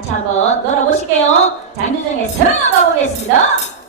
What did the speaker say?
같이 한번 놀아보실게요. 장윤정의 사랑 가보겠습니다.